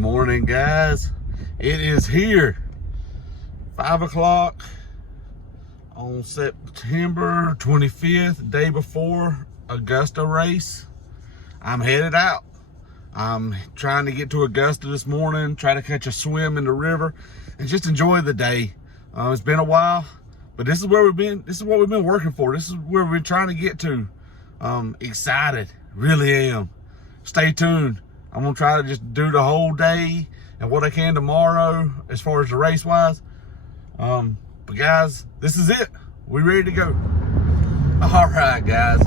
Morning, guys. It is here, 5 o'clock on September 25th, day before Augusta race. I'm headed out. I'm trying to get to Augusta this morning, try to catch a swim in the river, and just enjoy the day. It's been a while, but this is where we've been. This is what we've been working for. This is where we're trying to get to. Excited, really am. Stay tuned. I'm gonna try to just do the whole day and what I can tomorrow as far as the race wise. But guys, this is it. We ready to go. All right, guys.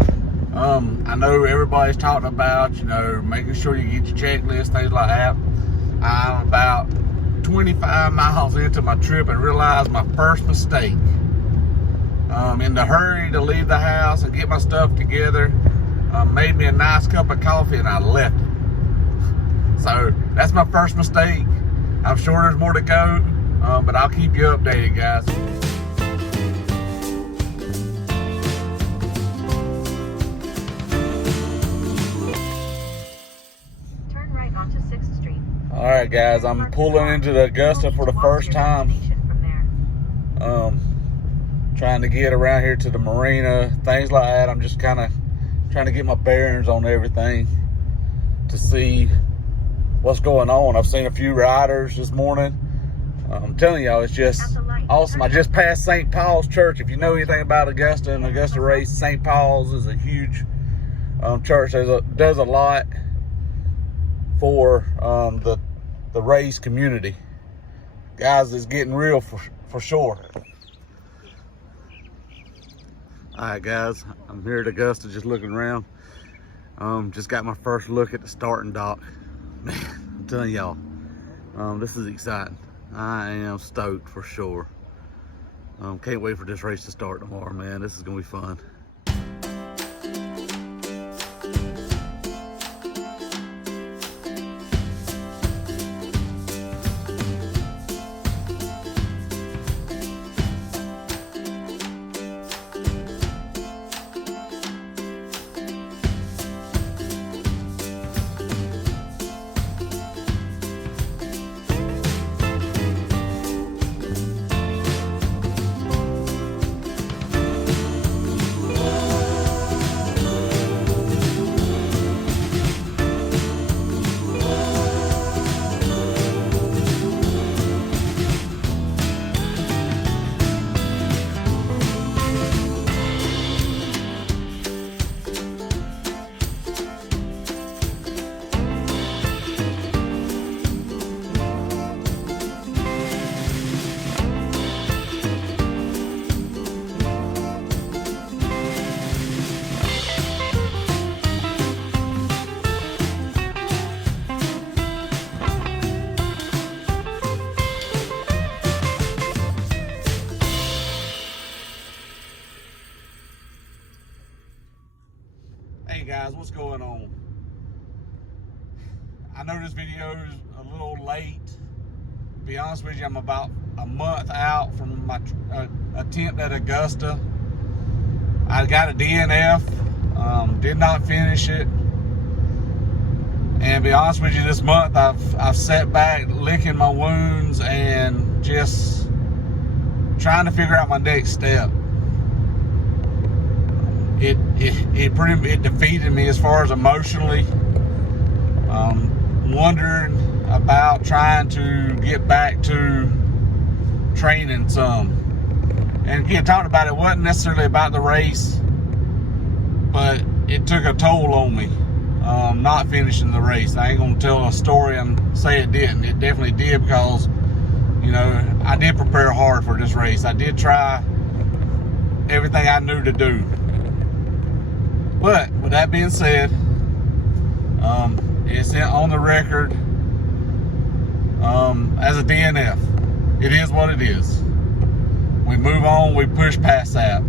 I know everybody's talking about, making sure you get your checklist, things like that. I'm about 25 miles into my trip and realized my first mistake. In the hurry to leave the house and get my stuff together, made me a nice cup of coffee and I left it. So that's my first mistake. I'm sure there's more to go, but I'll keep you updated, guys. Turn right onto 6th Street. All right, guys, I'm pulling into the Augusta for the first time. Trying to get around here to the marina, things like that. I'm just kind of trying to get my bearings on everything to see what's going on. I've seen a few riders this morning. I'm telling y'all, it's just awesome. I just passed St. Paul's Church. If you know anything about Augusta and Augusta race, St. Paul's is a huge church. Does a lot for the race community. Guys, it's getting real for sure. All right, guys, I'm here at Augusta just looking around. Just got my first look at the starting dock. Man, I'm telling y'all, this is exciting. I am stoked for sure. Can't wait for this race to start tomorrow, man. This is gonna be fun. Hey guys, what's going on? I know this video is a little late. To be honest with you, I'm about a month out from my attempt at Augusta. I got a DNF, did not finish it. And to be honest with you, this month I've sat back licking my wounds and just trying to figure out my next step. It defeated me as far as emotionally. Wondering about trying to get back to training some. And again, talking about it wasn't necessarily about the race, but it took a toll on me, not finishing the race. I ain't gonna tell a story and say it didn't. It definitely did, because I did prepare hard for this race. I did try everything I knew to do. But with that being said, it's on the record as a DNF. It is what it is. We move on, we push past that.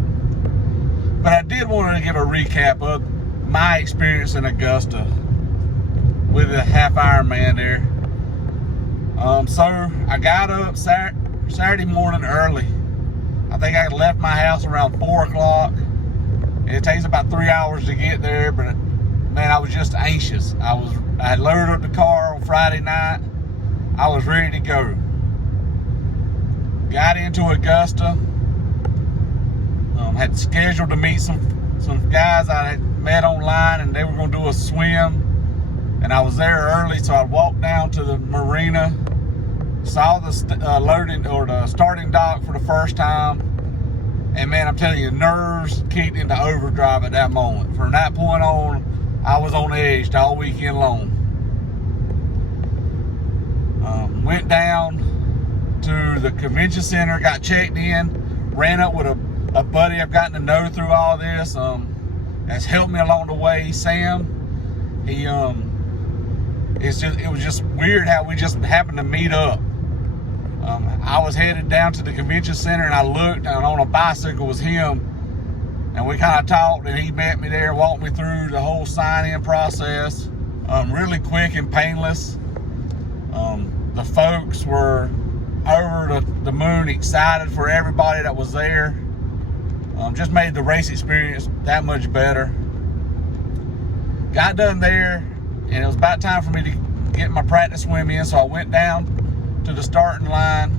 But I did want to give a recap of my experience in Augusta with a half Ironman there. So I got up Saturday morning early. I think I left my house around 4 o'clock. It takes about 3 hours to get there, but man, I was just anxious. I had loaded up the car on Friday night. I was ready to go. Got into Augusta. Had scheduled to meet some guys I had met online, and they were going to do a swim. And I was there early, so I walked down to the marina, saw the loading or the starting dock for the first time, and man, I'm telling you, nerves kicked into overdrive at that moment. From that point on, I was on edge all weekend long. Went down to the convention center, got checked in, ran up with a buddy I've gotten to know through all this, has helped me along the way, Sam. He it was just weird how we just happened to meet up. I was headed down to the convention center, and I looked, and on a bicycle was him, and we kind of talked, and he met me there, walked me through the whole sign-in process, really quick and painless. The folks were over the moon, excited for everybody that was there. Just made the race experience that much better. Got done there, and it was about time for me to get my practice swim in, so I went down to the starting line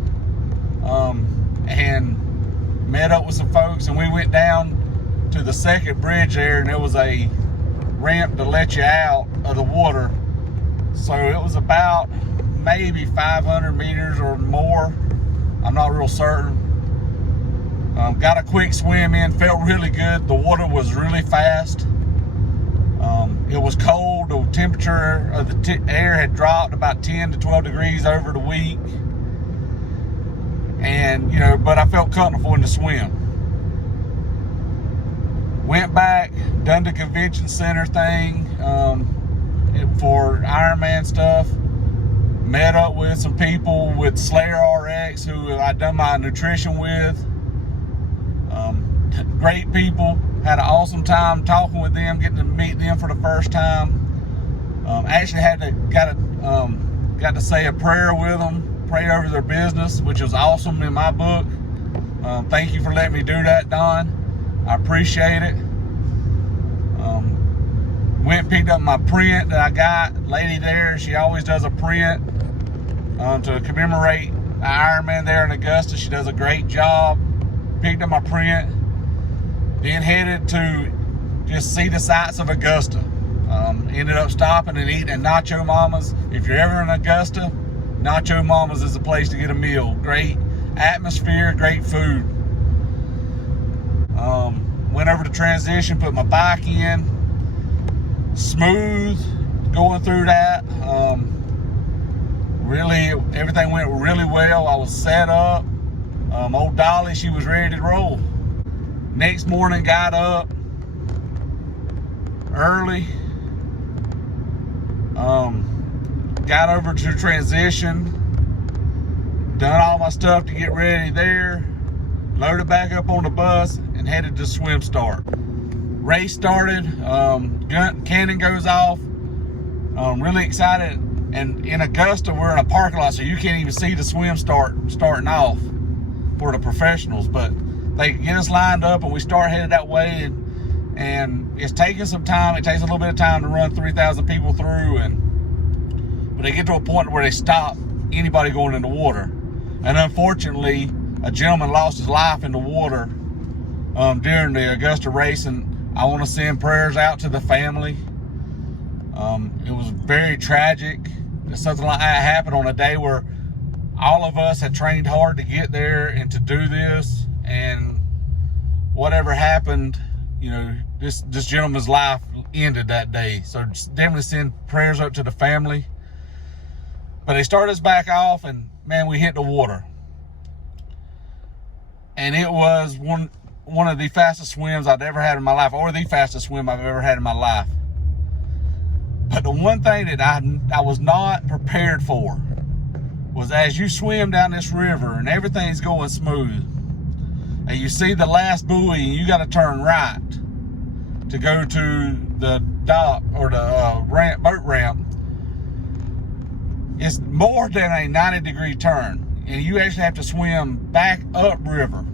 and met up with some folks, and we went down to the second bridge there, and there was a ramp to let you out of the water. So it was about maybe 500 meters or more. I'm not real certain. Got a quick swim in, felt really good. The water was really fast. It was cold. The temperature of the air had dropped about 10 to 12 degrees over the week. And, but I felt comfortable in the swim. Went back, done the convention center thing for Ironman stuff. Met up with some people with Slayer RX who I'd done my nutrition with. Great people. Had an awesome time talking with them, getting to meet them for the first time. Actually got to say a prayer with them, prayed over their business, which was awesome in my book. Thank you for letting me do that, Don. I appreciate it. Went and picked up my print that I got. Lady there, she always does a print to commemorate the Ironman there in Augusta. She does a great job. Picked up my print. Then headed to just see the sights of Augusta. Ended up stopping and eating at Nacho Mama's. If you're ever in Augusta, Nacho Mama's is the place to get a meal. Great atmosphere, great food. Went over to transition, put my bike in. Smooth going through that. Really, everything went really well. I was set up. Old Dolly, she was ready to roll. Next morning, got up early. Got over to transition. Done all my stuff to get ready there. Loaded back up on the bus and headed to swim start. Race started. Cannon goes off. Really excited. And in Augusta, we're in a parking lot, so you can't even see the swim starting off for the professionals. But they get us lined up, and we start headed that way. And it's taking some time. It takes a little bit of time to run 3,000 people through. But they get to a point where they stop anybody going in the water. And unfortunately, a gentleman lost his life in the water during the Augusta race. And I want to send prayers out to the family. It was very tragic. Something like that happened on a day where all of us had trained hard to get there and to do this, and whatever happened, this gentleman's life ended that day. So just definitely send prayers up to the family. But they started us back off, and man, we hit the water. And it was one of the fastest swims I've ever had in my life, or the fastest swim I've ever had in my life. But the one thing that I was not prepared for was, as you swim down this river and everything's going smooth, and you see the last buoy and you got to turn right to go to the dock or the boat ramp, it's more than a 90-degree turn, and you actually have to swim back up river,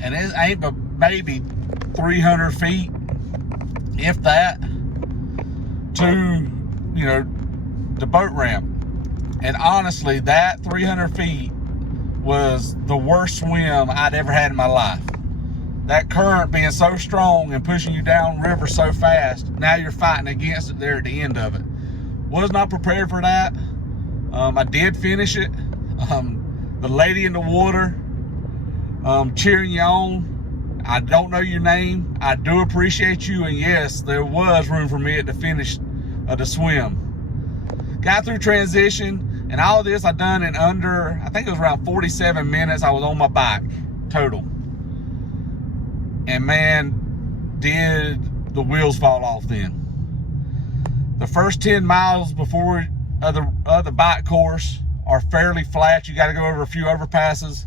and it ain't but maybe 300 feet, if that, to the boat ramp. And honestly, that 300 feet was the worst swim I'd ever had in my life. That current being so strong and pushing you down river so fast, now you're fighting against it there at the end of it. Was not prepared for that. I did finish it. The lady in the water cheering you on. I don't know your name. I do appreciate you, and yes, there was room for me at the finish of the swim. Got through transition, and all of this I done in under, I think it was around 47 minutes. I was on my bike total. And man, did the wheels fall off then. The first 10 miles before the bike course are fairly flat. You got to go over a few overpasses.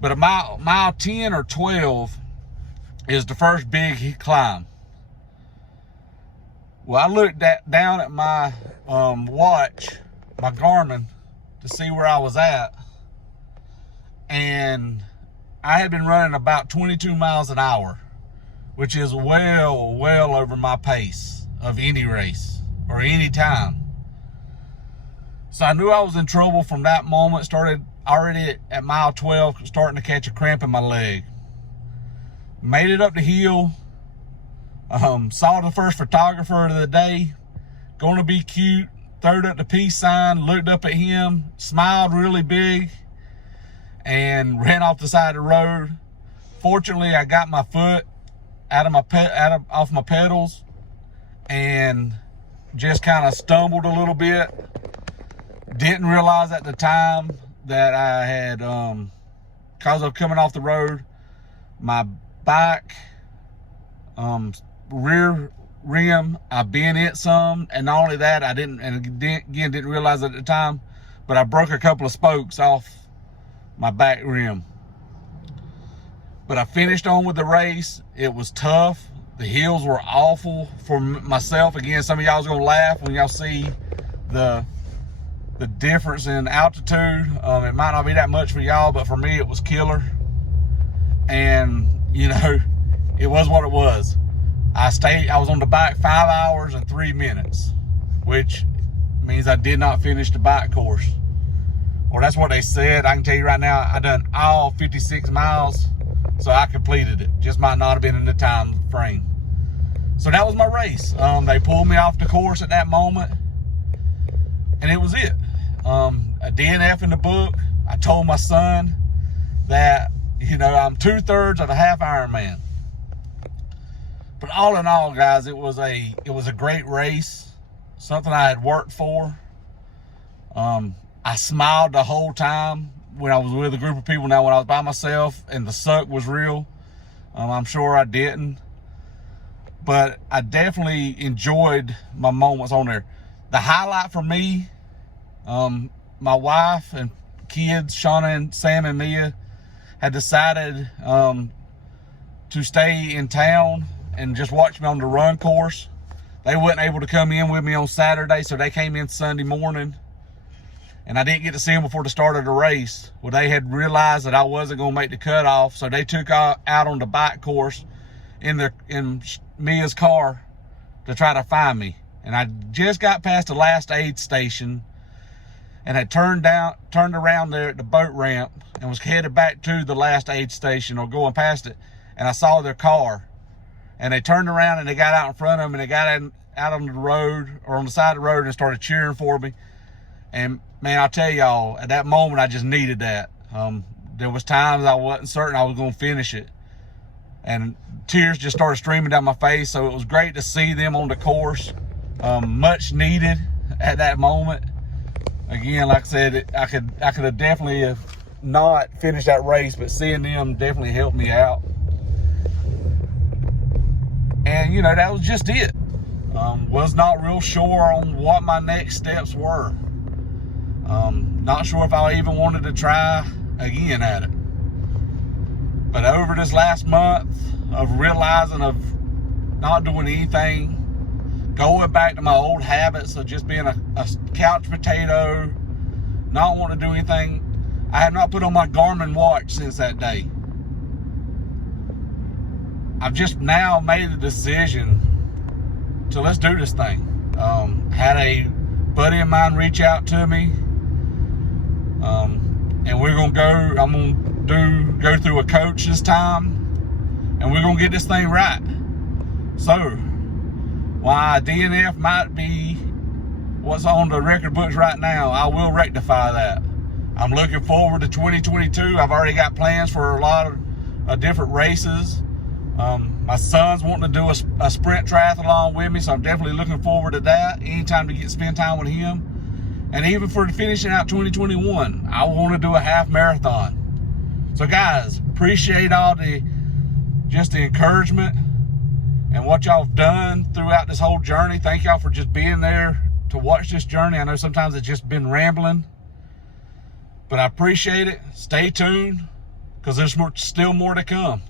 But a mile 10 or 12 is the first big climb. Well, I looked down at my watch, my Garmin, to see where I was at. And I had been running about 22 miles an hour, which is well over my pace of any race or any time. So I knew I was in trouble from that moment. Started already at mile 12, starting to catch a cramp in my leg. Made it up the hill. Saw the first photographer of the day. Going to be cute. Third up the peace sign. Looked up at him. Smiled really big. And ran off the side of the road. Fortunately, I got my foot off my pedals and just kind of stumbled a little bit. Didn't realize at the time that I had, cause of coming off the road, my bike rear rim, I bent it some, and not only that, I didn't realize it at the time, but I broke a couple of spokes off my back rim. But I finished on with the race. It was tough. The hills were awful for myself. Again, some of y'all's gonna laugh when y'all see the difference in altitude. It might not be that much for y'all, but for me it was killer. And you know, it was what it was. I was on the bike 5 hours and 3 minutes, which means I did not finish the bike course. Or that's what they said. I can tell you right now, I done all 56 miles, so I completed it. Just might not have been in the time frame. So that was my race. They pulled me off the course at that moment, and it was it. A DNF in the book. I told my son that, you know, I'm 2/3 of a half Ironman. But all in all, guys, it was a great race. Something I had worked for. I smiled the whole time when I was with a group of people. Now, when I was by myself and the suck was real, I'm sure I didn't. But I definitely enjoyed my moments on there. The highlight for me, my wife and kids, Shauna and Sam and Mia, had decided to stay in town and just watch me on the run course. They wasn't able to come in with me on Saturday, so they came in Sunday morning. And I didn't get to see them before the start of the race. Well, they had realized that I wasn't going to make the cutoff, so they took out on the bike course in Mia's car to try to find me. And I just got past the last aid station and had turned around there at the boat ramp and was headed back to the last aid station or going past it. And I saw their car. And they turned around and they got out in front of them, and they got out on the road or on the side of the road and started cheering for me. And man, I'll tell y'all, at that moment, I just needed that. There was times I wasn't certain I was going to finish it. And tears just started streaming down my face. So it was great to see them on the course. Much needed at that moment. Again, like I said, I could have definitely have not finished that race, but seeing them definitely helped me out. And, you know, that was just it. Was not real sure on what my next steps were. Not sure if I even wanted to try again at it. But over this last month of realizing of not doing anything, going back to my old habits of just being a couch potato, not wanting to do anything, I have not put on my Garmin watch since that day. I've just now made the decision to let's do this thing. Had a buddy of mine reach out to me And we're gonna go. I'm gonna go through a coach this time, and we're gonna get this thing right. So, while DNF might be what's on the record books right now, I will rectify that. I'm looking forward to 2022. I've already got plans for a lot of different races. My son's wanting to do a sprint triathlon with me, so I'm definitely looking forward to that. Anytime to spend time with him. And even for finishing out 2021, I want to do a half marathon. So guys, appreciate all the encouragement and what y'all have done throughout this whole journey. Thank y'all for just being there to watch this journey. I know sometimes it's just been rambling, but I appreciate it. Stay tuned, because there's still more to come.